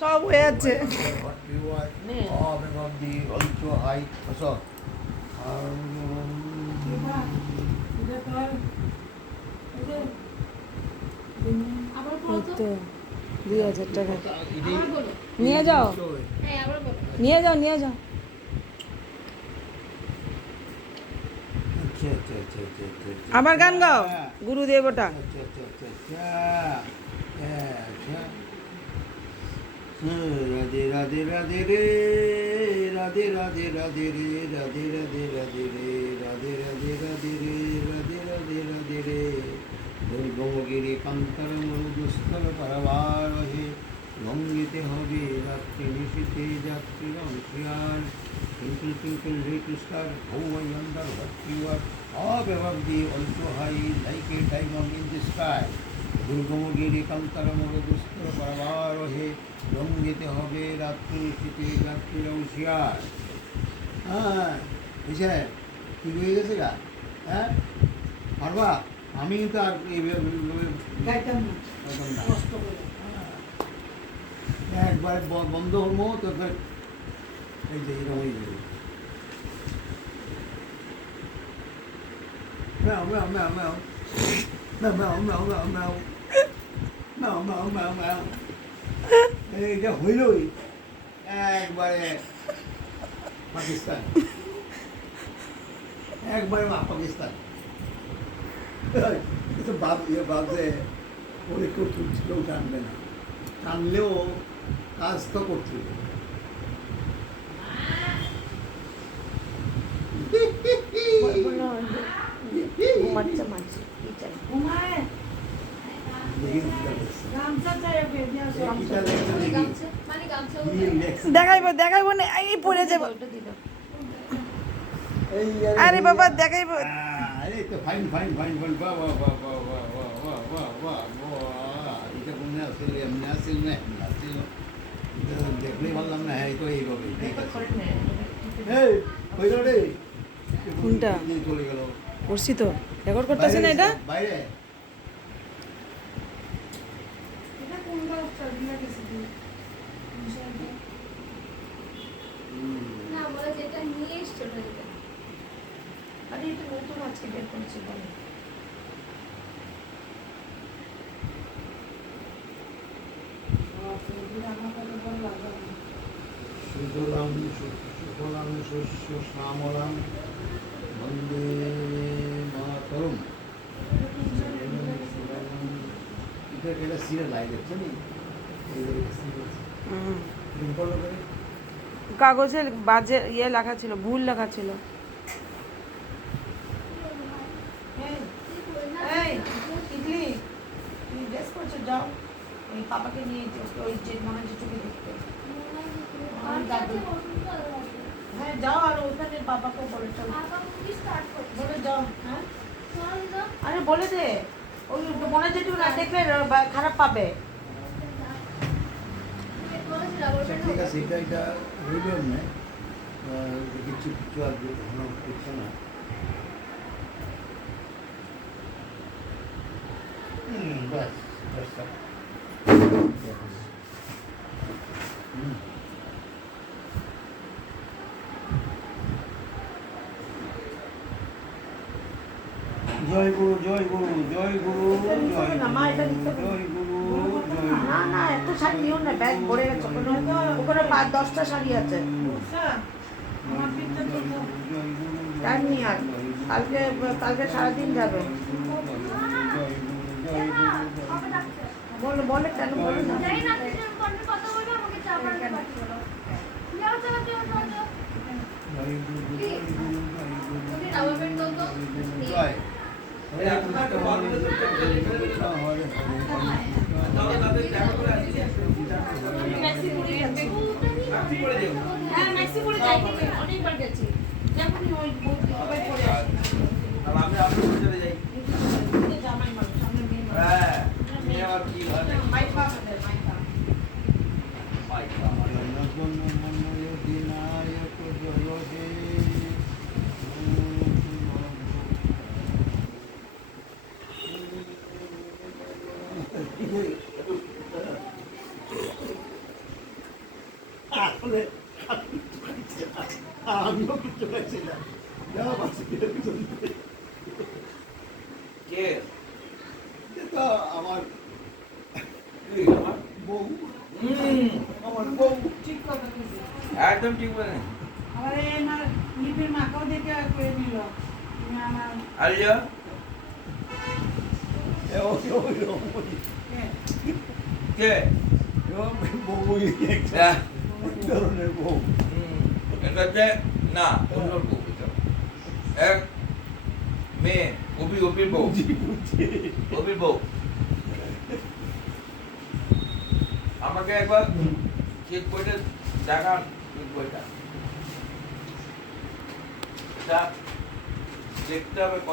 সব হয়ে যাচ্ছে। এই তো 2000 টাকা নিয়ে যাও, নিয়ে যাও, নিয়ে যাও। আবার গান গাও, গুরুদেব ওটা। রাধে রাধে রাধে রে, রাধে রাধে রাধে রে, রাধে রাধে রাধে রে, রাধে রাধে রাধে রে, রাধে রাধে রাধে রে। দুর্গমগিরি কান্তর মরুদুস্থল পারাবারহে, লঙ্ঘিতে হবে রাত্রি নিশীথে যাত্রীর অংশীয়ার। Twinkle, twinkle, little star, how I wonder what you are. Up above the also high, like a diamond in the sky. Durgamgiri কান্তর মরুদুস্থল পারাবারহে, লঙ্ঘিতে হবে রাত্রি নিশীথে যাত্রীর অংশীয়ার। হ্যাঁ বুঝছে, ঠিক হয়ে গেছে গা? হ্যাঁ পারবা? আমি কিন্তু আর গাইতাম না, কষ্ট করে। একবার বন্ধ হবো তো এই যে এরকম হয়ে যাবে। ম্যাও ম্যাও ম্যাও ম্যাও ম্যাও ম্যাও ম্যাও ম্যাও ম্যাও ম্যাও ম্যাও ম্যাও ম্যাও। এইটা হইলই একবারে পাকিস্তান, একবারে পাকিস্তান। তো ভাবছে ওরে কেউ টানবে না, টানলেও কাজ তো করতে হবে। দেখাইবো, দেখাইবো না, এই পড়ে যাবো। আরে বাবা দেখাইবো। আরে তো ফাইন ফাইন ফাইন ফাইন, বাহ বাহ বাহ বাহ বাহ বাহ বাহ বাহ বাহ বাহ। এটা মনে আসলে এমনি আসছিল না, এমনি আসছিল দেখলেই বললাম না। হ্যাঁ তো এইভাবে ঠিক আছে। এই হইল রে, কোনটা চলে গেল? করছি তো, রেকর্ড করতেছে না এটা বাইরে। আরে এটা নতুন আজকে বের করেছি বলে। সুজলাং সুফলাং শস্য শ্যামলাং বন্দে মাতরম। এটা সিরিয়াল লাইন দেখছো নি? কাগজে বাজে ইয়ে লেখা ছিল, ভুল লেখা ছিল। যাও ওই পাপাকে নিয়ে ওই যে মনে হচ্ছে চোখে দেখতে। হ্যাঁ যাও, আর ওখানে বাবাকে বলে চলো, বলে যাও। হ্যাঁ আরে বলে দে, ওই মনে যেটুকু না দেখলে খারাপ পাবে। ঠিক আছে, এটা হইল না, কিছু কিছু আর কিছু না। বাস জয় গুরু, জয় গুরু, জয় গুরু, জয় গুরু, জয় গুরু। না না এত শাড়ি নিও না, ব্যাগ ভরে গেছে ওখানে 5-10টা শাড়ি আছে। টাইম নিয়ে আর কালকে কালকে সারাদিন যাবে। বলে বলে কেন বলে না? জয় অনেকবার গেছি, যখনই ওই সবাই পড়ে আসে। জামাই মানুষ, আমরা মেয়ে মাইপা আমাদের মাইপা। বিনায়ক জয় হে। বলে আর আমিও কিছু খাইছি না যা বাসি পিছন থেকে। কে এটা আমার তুই আমার বউ, হুম, আমার বউ। ঠিক কথা বলছি। একদম ঠিক বলে আবার এই আমার লিপির মাকেও দেখে করে নিল আমার আলিয়া ওই কে? কে বউই এক হ্যাঁ, ধরনের বউ। এটা হচ্ছে না অন্য বউ এটা। এক মেয়ে অপির বউ বুঝি বুঝি অপির বউ আমাকে একবার চেক বইটা দেখান চেক বইটা এটা দেখতে হবে কত